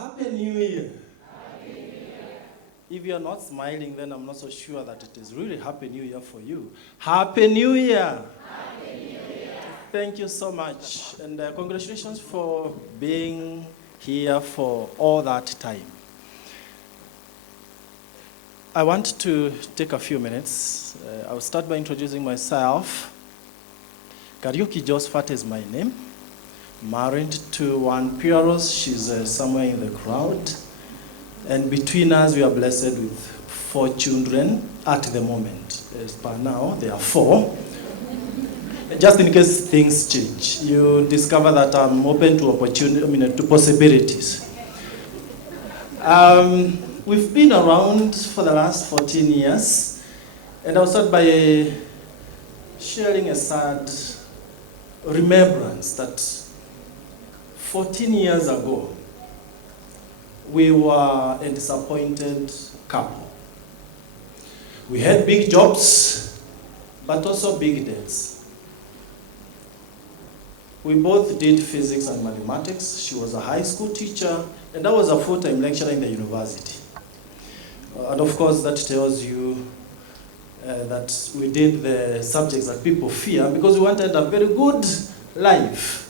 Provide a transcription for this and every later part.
Happy New Year. Happy New Year. If you're not smiling, then I'm not so sure that it is really Happy New Year for you. Happy New Year. Happy New Year. Thank you so much. And congratulations for being here for all that time. I want to take a few minutes. I'll start by introducing myself. Kariuki Josphat is my name. Married to one Pieros. She's somewhere in the crowd. And between us, we are blessed with 4 children at the moment. As per now, there are 4. Just in case things change, you discover that I'm open to to possibilities. We've been around for the last 14 years, and I'll start by sharing a sad remembrance that 14 years ago, we were a disappointed couple. We had big jobs, but also big debts. We both did physics and mathematics. She was a high school teacher, and I was a full-time lecturer in the university. And of course, that tells you that we did the subjects that people fear because we wanted a very good life.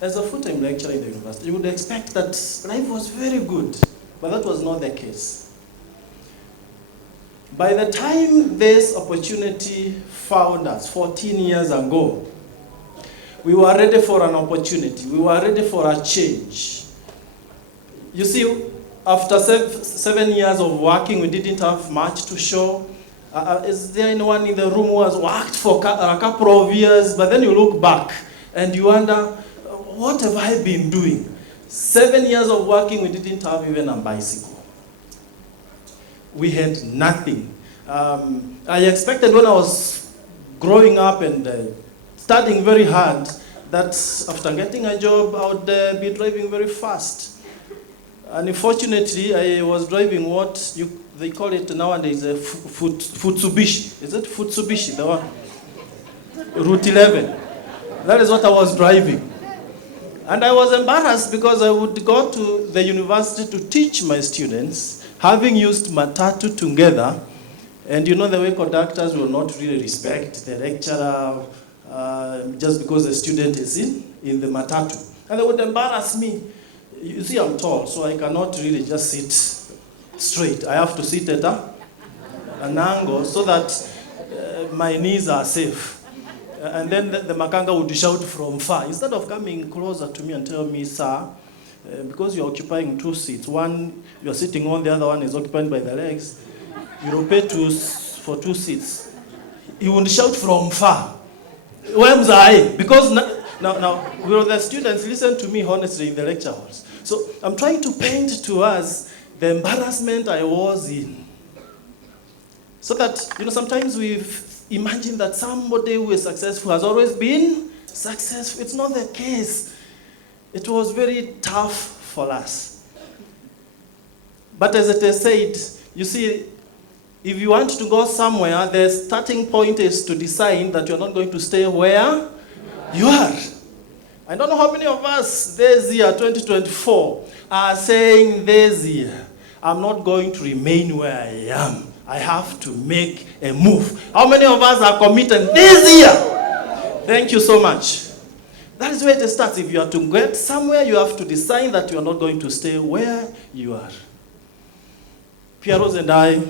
As a full-time lecturer in the university, you would expect that life was very good, but that was not the case. By the time this opportunity found us 14 years ago, we were ready for an opportunity. We were ready for a change. You see, after 7 years of working, we didn't have much to show. Is there anyone in the room who has worked for a couple of years, but then you look back and you wonder, what have I been doing? 7 years of working, we didn't have even a bicycle. We had nothing. I expected when I was growing up and studying very hard that after getting a job, I would be driving very fast. And unfortunately, I was driving what they call it nowadays a Futsubishi. Is it Futsubishi? The one? Route 11. That is what I was driving. And I was embarrassed because I would go to the university to teach my students, having used matatu together. And you know the way conductors will not really respect the lecturer just because the student is in the matatu. And they would embarrass me. You see, I'm tall, so I cannot really just sit straight. I have to sit at an angle so that my knees are safe. And then the makanga would shout from far. Instead of coming closer to me and tell me, sir, because you're occupying 2 seats, one you're sitting on, the other one is occupied by the legs, you'll pay for 2 seats. He would shout from far. Where was I? Because now, will the students listen to me honestly in the lecture halls? So I'm trying to paint to us the embarrassment I was in. So that, sometimes we've imagined that somebody who is successful has always been successful. It's not the case. It was very tough for us. But as it is said, you see, if you want to go somewhere, the starting point is to decide that you're not going to stay where you are. I don't know how many of us this year, 2024, are saying this year, I'm not going to remain where I am. I have to make a move. How many of us are committed this year? Thank you so much. That is where it starts. If you are to get somewhere, you have to decide that you are not going to stay where you are. Pieros and I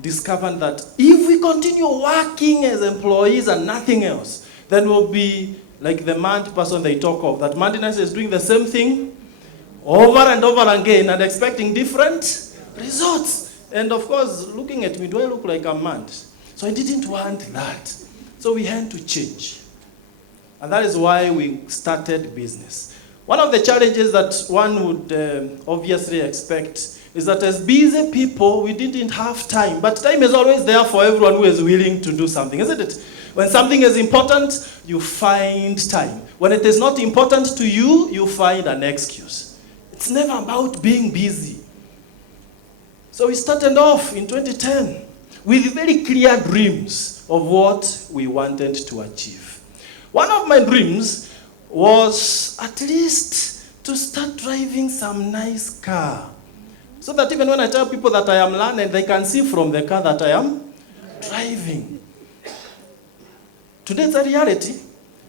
discovered that if we continue working as employees and nothing else, then we'll be like the mad person they talk of. That madness is doing the same thing over and over again and expecting different results. And of course, looking at me, do I look like I'm mad? So I didn't want that. So we had to change. And that is why we started business. One of the challenges that one would obviously expect is that as busy people, we didn't have time. But time is always there for everyone who is willing to do something, isn't it? When something is important, you find time. When it is not important to you, you find an excuse. It's never about being busy. So we started off in 2010 with very clear dreams of what we wanted to achieve. One of my dreams was at least to start driving some nice car. So that even when I tell people that I am learning, they can see from the car that I am driving. Today it's a reality.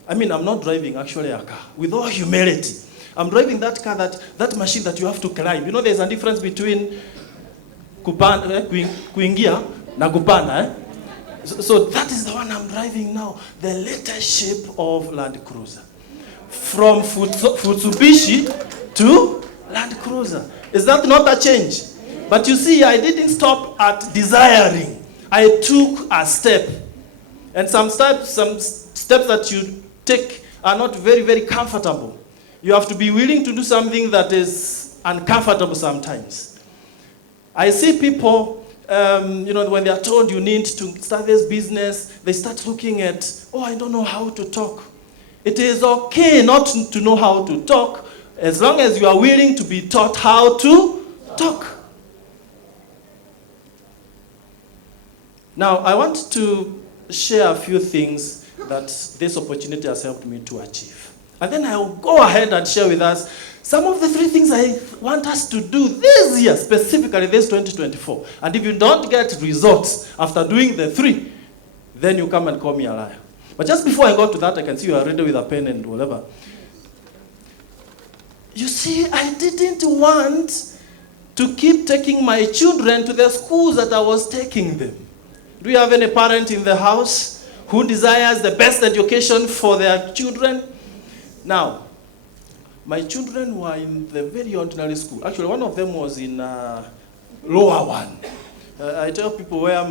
I mean, I'm not driving actually a car. With all humility, I'm driving that car, that machine that you have to climb. You know, there's a difference between kuingia na kupanda. So that is the one I'm driving now. The latest shape of Land Cruiser. From Futsubishi to Land Cruiser. Is that not a change? But you see, I didn't stop at desiring. I took a step. And some steps that you take are not very, very comfortable. You have to be willing to do something that is uncomfortable sometimes. I see people, when they are told you need to start this business, they start looking at, I don't know how to talk. It is okay not to know how to talk, as long as you are willing to be taught how to talk. Now, I want to share a few things that this opportunity has helped me to achieve. And then I will go ahead and share with us some of the 3 things I want us to do this year, specifically this 2024. And if you don't get results after doing the 3, then you come and call me a liar. But just before I go to that, I can see you are ready with a pen and whatever. You see, I didn't want to keep taking my children to the schools that I was taking them. Do you have any parent in the house who desires the best education for their children? Now, my children were in the very ordinary school. Actually, one of them was in lower one. I tell people where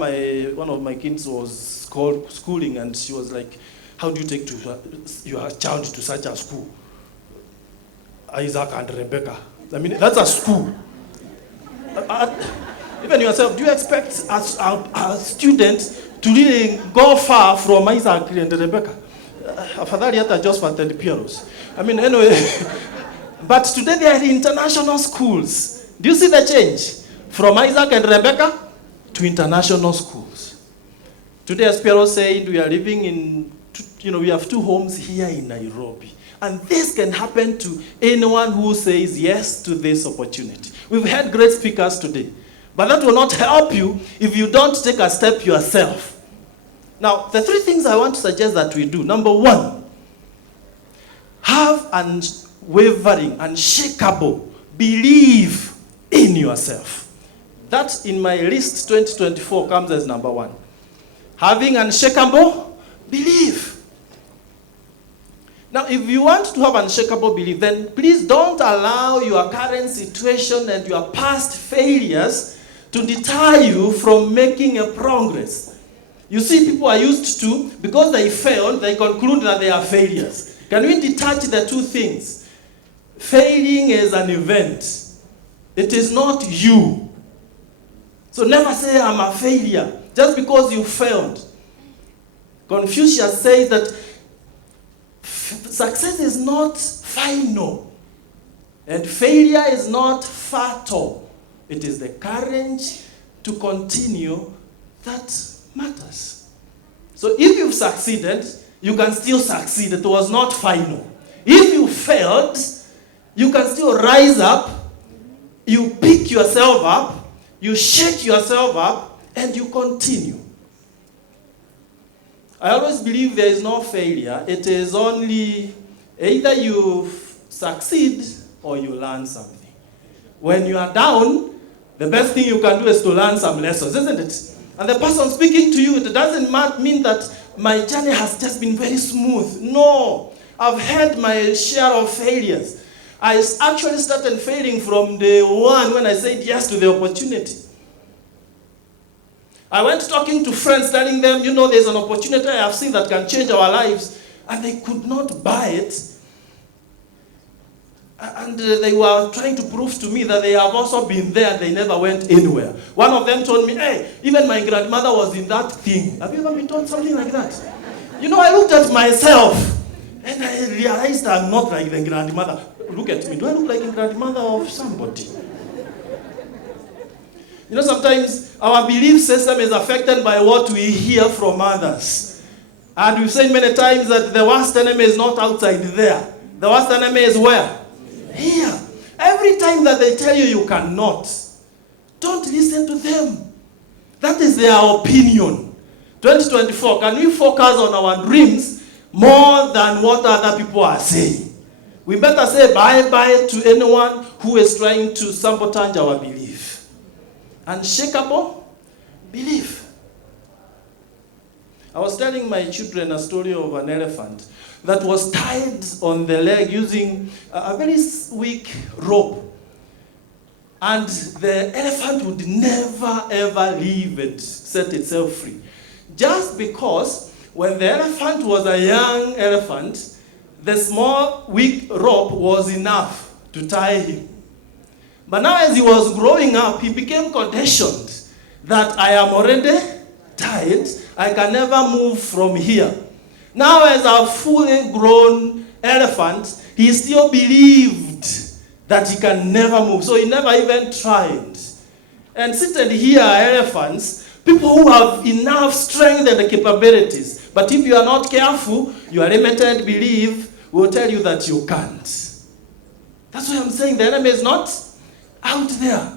one of my kids was schooling, and she was like, how do you take your child to such a school? Isaac and Rebecca. I mean, that's a school. Even yourself, do you expect a student to really go far from Isaac and Rebecca? Afadhali hata Josphat and Pieros. I mean, anyway. But today they are in international schools. Do you see the change? From Isaac and Rebecca to international schools. Today, as Pieros said, we are living in, we have 2 homes here in Nairobi. And this can happen to anyone who says yes to this opportunity. We've had great speakers today. But that will not help you if you don't take a step yourself. Now, the 3 things I want to suggest that we do. Number 1, have unwavering, unshakable belief in yourself. That in my list 2024 comes as number 1. Having unshakable belief. Now, if you want to have unshakable belief, then please don't allow your current situation and your past failures to deter you from making a progress. You see, people are used to, because they failed, they conclude that they are failures. Can we detach the 2 things? Failing is an event. It is not you. So never say, I'm a failure, just because you failed. Confucius says that success is not final, and failure is not fatal. It is the courage to continue that matters. So if you've succeeded, you can still succeed. It was not final. If you failed, you can still rise up, you pick yourself up, you shake yourself up, and you continue. I always believe there is no failure. It is only either you succeed or you learn something. When you are down, the best thing you can do is to learn some lessons, isn't it? And the person speaking to you, it doesn't mean that my journey has just been very smooth. No, I've had my share of failures. I actually started failing from day 1 when I said yes to the opportunity. I went talking to friends, telling them, there's an opportunity I have seen that can change our lives. And they could not buy it. And they were trying to prove to me that they have also been there. They never went anywhere. One of them told me, hey, even my grandmother was in that thing. Have you ever been told something like that? I looked at myself and I realized I'm not like the grandmother. Look at me. Do I look like a grandmother of somebody? Sometimes our belief system is affected by what we hear from others. And we've said many times that the worst enemy is not outside there. The worst enemy is where? Here. Every time that they tell you you cannot, don't listen to them. That is their opinion. 2024, can we focus on our dreams more than what other people are saying? We better say bye-bye to anyone who is trying to sabotage our belief. Unshakable belief. I was telling my children a story of an elephant that was tied on the leg using a very weak rope. And the elephant would never ever leave it, set itself free. Just because when the elephant was a young elephant, the small weak rope was enough to tie him. But now as he was growing up, he became conditioned that I am already tied, I can never move from here. Now as a fully grown elephant, he still believed that he can never move. So he never even tried. And seated here are elephants, people who have enough strength and capabilities. But if you are not careful, your limited belief will tell you that you can't. That's why I'm saying the enemy is not out there.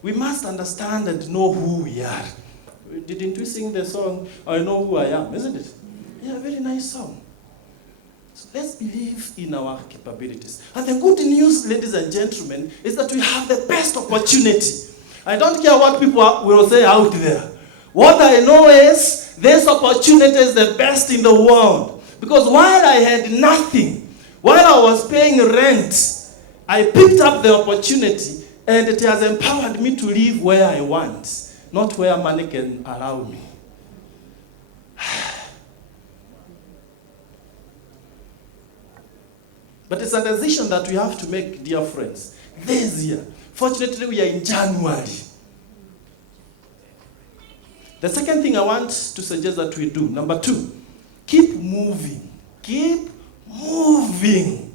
We must understand and know who we are. Didn't we sing the song, I Know Who I Am, isn't it? Yeah, very nice song. So let's believe in our capabilities. And the good news, ladies and gentlemen, is that we have the best opportunity. I don't care what people will say out there. What I know is this opportunity is the best in the world. Because while I had nothing, while I was paying rent, I picked up the opportunity and it has empowered me to live where I want, not where money can allow me. But it's a decision that we have to make, dear friends, this year. Fortunately, we are in January. The second thing I want to suggest that we do, number 2, keep moving. Keep moving.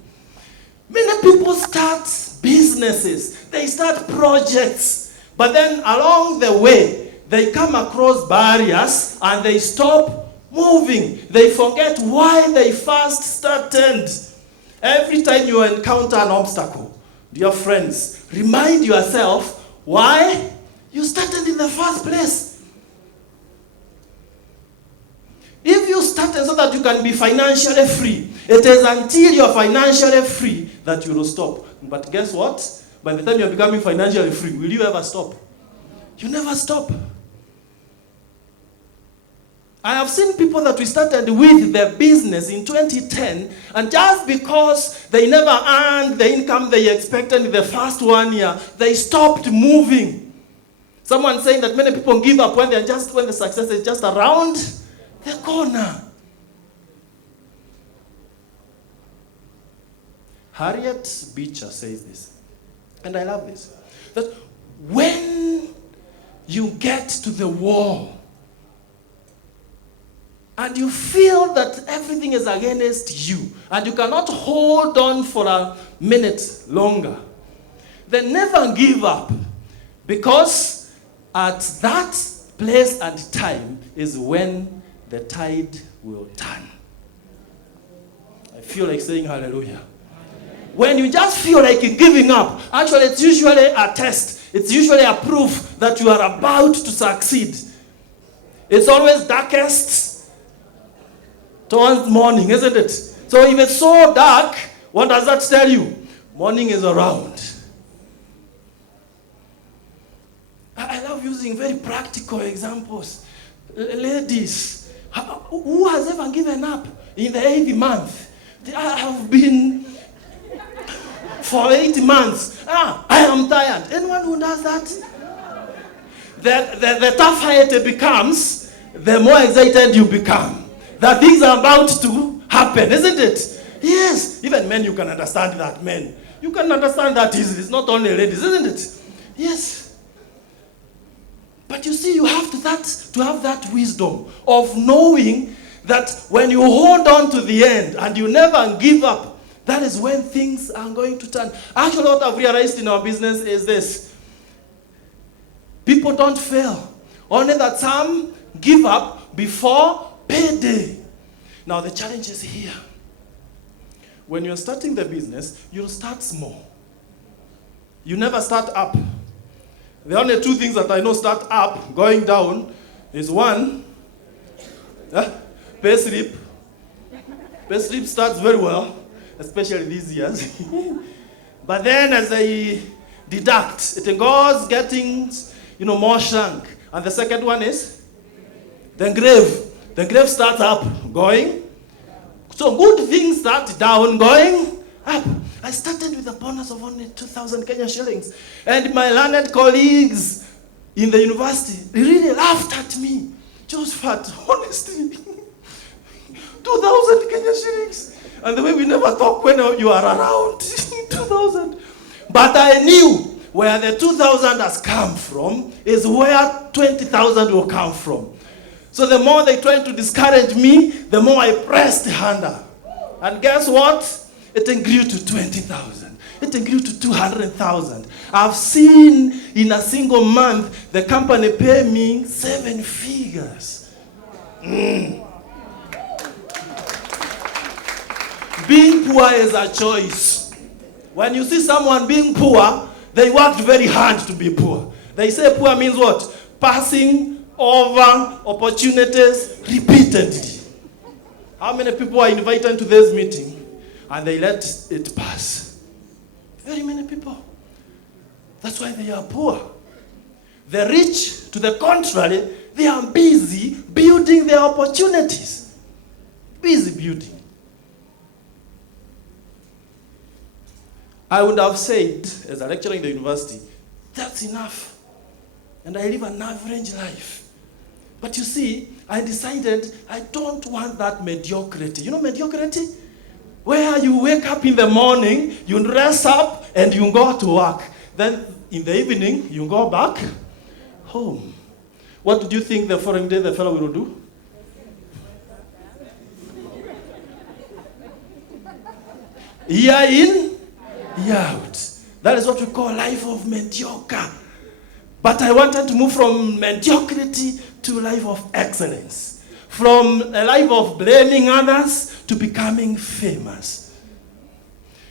Many people start businesses, they start projects, but then along the way, they come across barriers and they stop moving. They forget why they first started. Every time you encounter an obstacle, dear friends, remind yourself why you started in the first place. If you started so that you can be financially free, it is until you are financially free that you will stop. But guess what? By the time you are becoming financially free, will you ever stop? You never stop. I have seen people that we started with their business in 2010, and just because they never earned the income they expected in the first 1 year, they stopped moving. Someone saying that many people give up when the success is just around the corner. Harriet Beecher says this, and I love this, that when you get to the wall, and you feel that everything is against you, and you cannot hold on for a minute longer, then never give up. Because at that place and time is when the tide will turn. I feel like saying hallelujah. When you just feel like giving up, actually it's usually a test. It's usually a proof that you are about to succeed. It's always darkest towards morning, isn't it? So if it's so dark, what does that tell you? Morning is around. I love using very practical examples. Ladies, who has ever given up in the 8th month? I have been for 8 months. I am tired. Anyone who does that? The tougher it becomes, the more excited you become. That things are about to happen, isn't it? Yes. Even men, you can understand that. Men, you can understand that easily. It's not only ladies, isn't it? Yes. But you see, you have to have that wisdom of knowing that when you hold on to the end and you never give up, that is when things are going to turn. Actually, what I've realized in our business is this. People don't fail. Only that some give up before payday. Now the challenge is here. when you're starting the business, you'll start small. You never start up. The only two things that I know start up, going down, is one, pay slip. Pay slip starts very well, especially these years. But then as I deduct, it goes getting, more shrunk. And the second one is the grave. The grave starts up, going. So good things start down, going up. I started with a bonus of only 2,000 Kenya shillings. And my learned colleagues in the university, they really laughed at me. Josphat, honestly, 2,000 Kenya shillings. And the way we never talk when you are around, 2,000. But I knew where the 2,000 has come from is where 20,000 will come from. So the more they tried to discourage me, the more I pressed harder. And guess what? It grew to 20,000. It grew to 200,000. I've seen in a single month, the company pay me 7 figures. Being poor is a choice. When you see someone being poor, they worked very hard to be poor. They say poor means what? Passing over opportunities repeatedly. How many people are invited to this meeting and they let it pass? Very many people. That's why they are poor. The rich, to the contrary, they are busy building their opportunities. Busy building. I would have said, as a lecturer in the university, that's enough. And I live an average life. But you see, I decided I don't want that mediocrity. You know mediocrity? Where you wake up in the morning, you dress up, and you go to work. Then in the evening, you go back home. What did you think the following day the fellow will do? Year in, year out. That is what we call life of mediocre. But I wanted to move from mediocrity to a life of excellence. From a life of blaming others to becoming famous.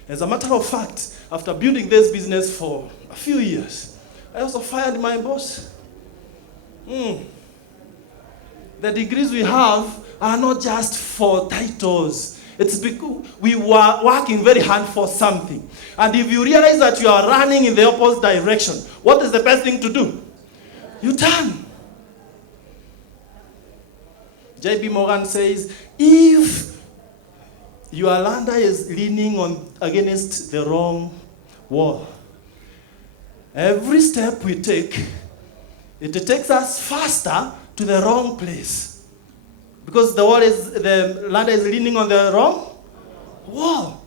As a matter of fact, after building this business for a few years, I also fired my boss. The degrees we have are not just for titles. It's because we were working very hard for something. And if you realize that you are running in the opposite direction, what is the best thing to do? You turn. J.B. Morgan says, if your lander is leaning against the wrong wall, every step we take, it takes us faster to the wrong place. Because the ladder is leaning on the wrong wall.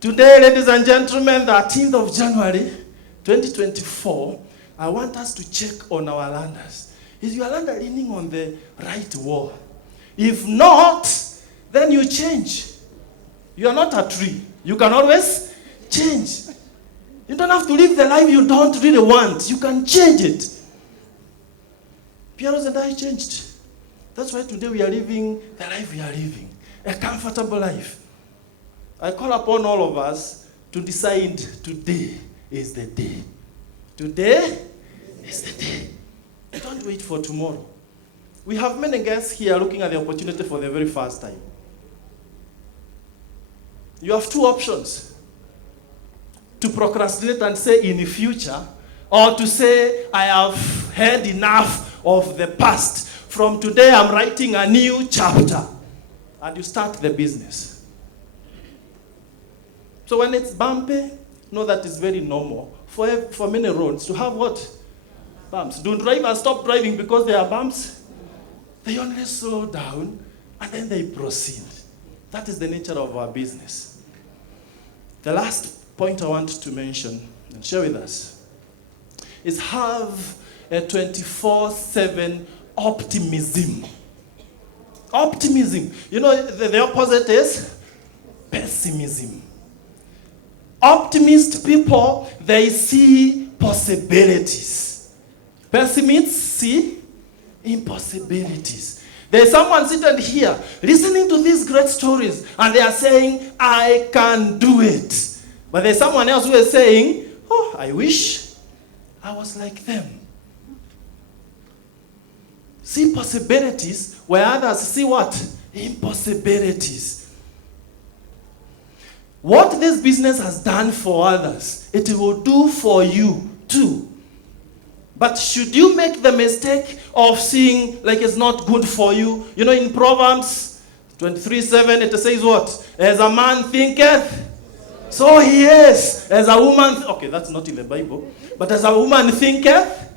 Today, ladies and gentlemen, the 13th of January, 2024, I want us to check on our landers. Is your lander leaning on the right wall? If not, then you change. You are not a tree. You can always change. You don't have to live the life you don't really want. You can change it. Pierre and I changed. That's why today we are living the life we are living. A comfortable life. I call upon all of us to decide today is the day. Today is the day. Don't wait for tomorrow. We have many guests here looking at the opportunity for the very first time. You have two options. To procrastinate and say in the future, or to say I have had enough of the past. From today, I'm writing a new chapter. And you start the business. So when it's bumpy, know that it's very normal for many roads to have what? Bumps. Don't drive and stop driving because there are bumps. They only slow down and then they proceed. That is the nature of our business. The last point I want to mention and share with us is have a 24/7 optimism. Optimism. You know, the opposite is pessimism. Optimist people, they see possibilities. Pessimists see impossibilities. There's someone sitting here listening to these great stories and they are saying, I can do it. But there's someone else who is saying, oh, I wish I was like them. See possibilities where others see what? Impossibilities. What this business has done for others, it will do for you too. But should you make the mistake of seeing like it's not good for you? You know, in Proverbs 23:7, it says what? As a man thinketh, so he is. As a woman, okay, that's not in the Bible. But as a woman thinketh,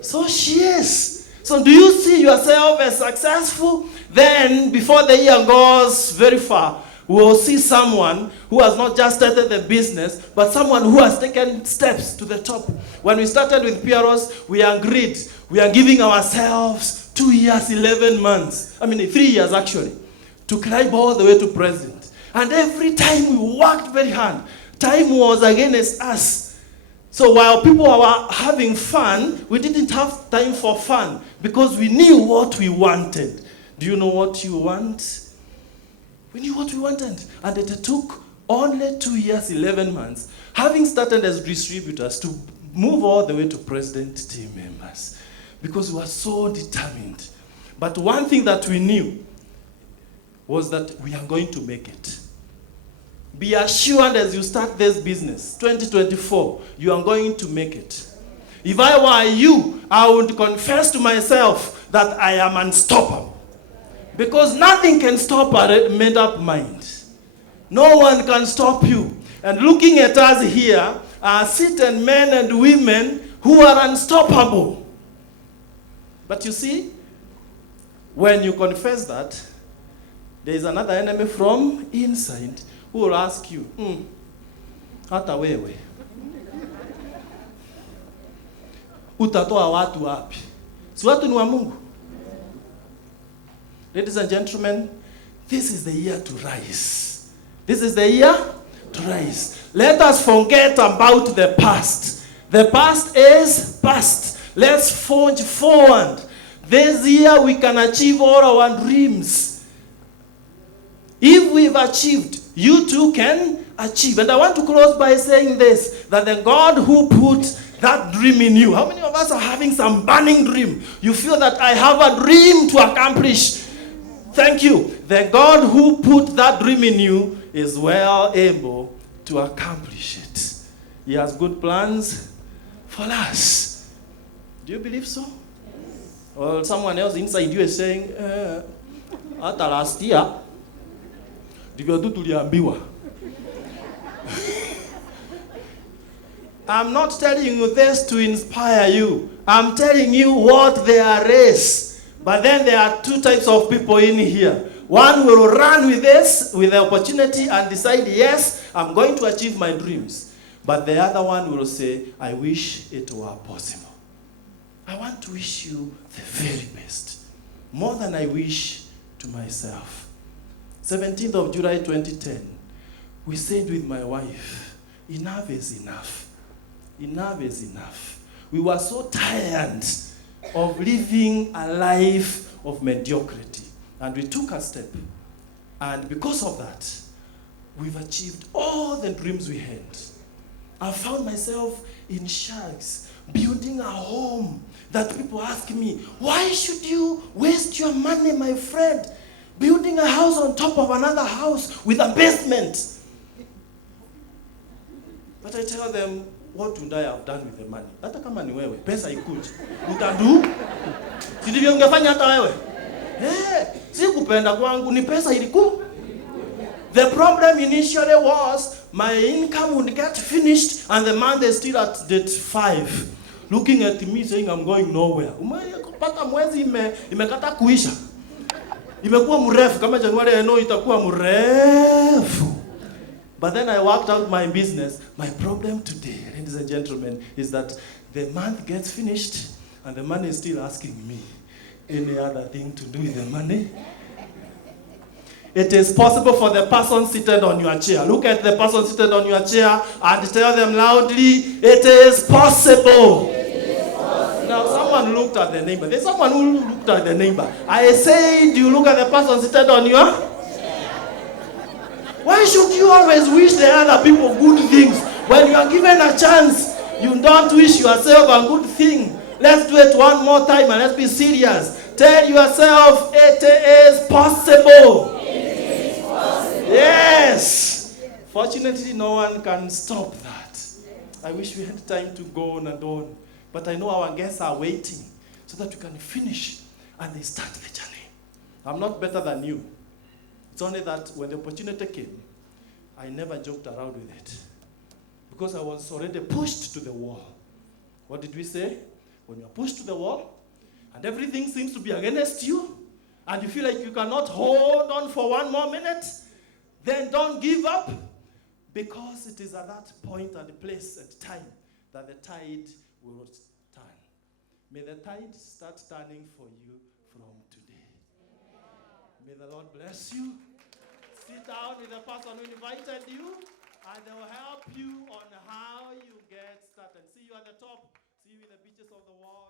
so she is. So do you see yourself as successful? Then, before the year goes very far, we will see someone who has not just started the business, but someone who has taken steps to the top. When we started with PROs, we agreed we are giving ourselves 2 years, 11 months. 3 years actually, to climb all the way to president. And every time we worked very hard, time was against us. So while people were having fun, we didn't have time for fun because we knew what we wanted. Do you know what you want? We knew what we wanted. And it took only 2 years, 11 months, having started as distributors, to move all the way to president team members. Because we were so determined. But one thing that we knew was that we are going to make it. Be assured as you start this business, 2024, you are going to make it. If I were you, I would confess to myself that I am unstoppable. Because nothing can stop a made-up mind. No one can stop you. And looking at us here are certain men and women who are unstoppable. But you see, when you confess that, there is another enemy from inside who will ask you, hata wewe, utatoa watu wapi? Si watu ni wa Mungu? Ladies and gentlemen, this is the year to rise. This is the year to rise. Let us forget about the past. The past is past. Let's forge forward. This year we can achieve all our dreams. If we've achieved, you too can achieve. And I want to close by saying this, that the God who put that dream in you. How many of us are having some burning dream? You feel that I have a dream to accomplish. Thank you. The God who put that dream in you is well able to accomplish it. He has good plans for us. Do you believe so? Yes. Or someone else inside you is saying, hata last year, ndivyo tu tuliambiwa. I'm not telling you this to inspire you. I'm telling you what there is. But then there are two types of people in here. One will run with this, with the opportunity, and decide, yes, I'm going to achieve my dreams. But the other one will say, I wish it were possible. I want to wish you the very best. More than I wish to myself. 17th of July 2010, we said with my wife, enough is enough. Enough is enough. We were so tired of living a life of mediocrity. And we took a step. And because of that, we've achieved all the dreams we had. I found myself in Sharks, building a home that people ask me, why should you waste your money, my friend? Building a house on top of another house with a basement. But I tell them, what would I have done with the money? Hata kama ni wewe, pesa ikuja. Utadu? Si ndivyo ungefanya hata wewe? Si kupenda kwangu, ni pesa iliku. The problem initially was my income would get finished and the month is still at date 5. Looking at me saying I'm going nowhere. Umepata mwezi imekata kuisha. Imekuwa mrefu kama January itakuwa mrefu. But then I worked out my business. My problem today, ladies and gentlemen, is that the month gets finished and the money is still asking me any other thing to do with the money. It is possible for the person seated on your chair. Look at the person seated on your chair and tell them loudly, it is possible. It is possible. Now someone someone looked at the neighbor. There's someone who looked at the neighbor. I said, you look at the person seated on your. Why should you always wish the other people good things when you are given a chance? You don't wish yourself a good thing. Let's do it one more time and let's be serious. Tell yourself it is possible. It is possible. Yes. Fortunately, no one can stop that. I wish we had time to go on and on. But I know our guests are waiting so that we can finish and they start the journey. I'm not better than you. It's only that when the opportunity came, I never joked around with it. Because I was already pushed to the wall. What did we say? When you're pushed to the wall, and everything seems to be against you, and you feel like you cannot hold on for one more minute, then don't give up, because it is at that point and place and time that the tide will turn. May the tide start turning for you from today. May the Lord bless you. Sit down with the person who invited you, and they will help you on how you get started. See you at the top. See you in the beaches of the world.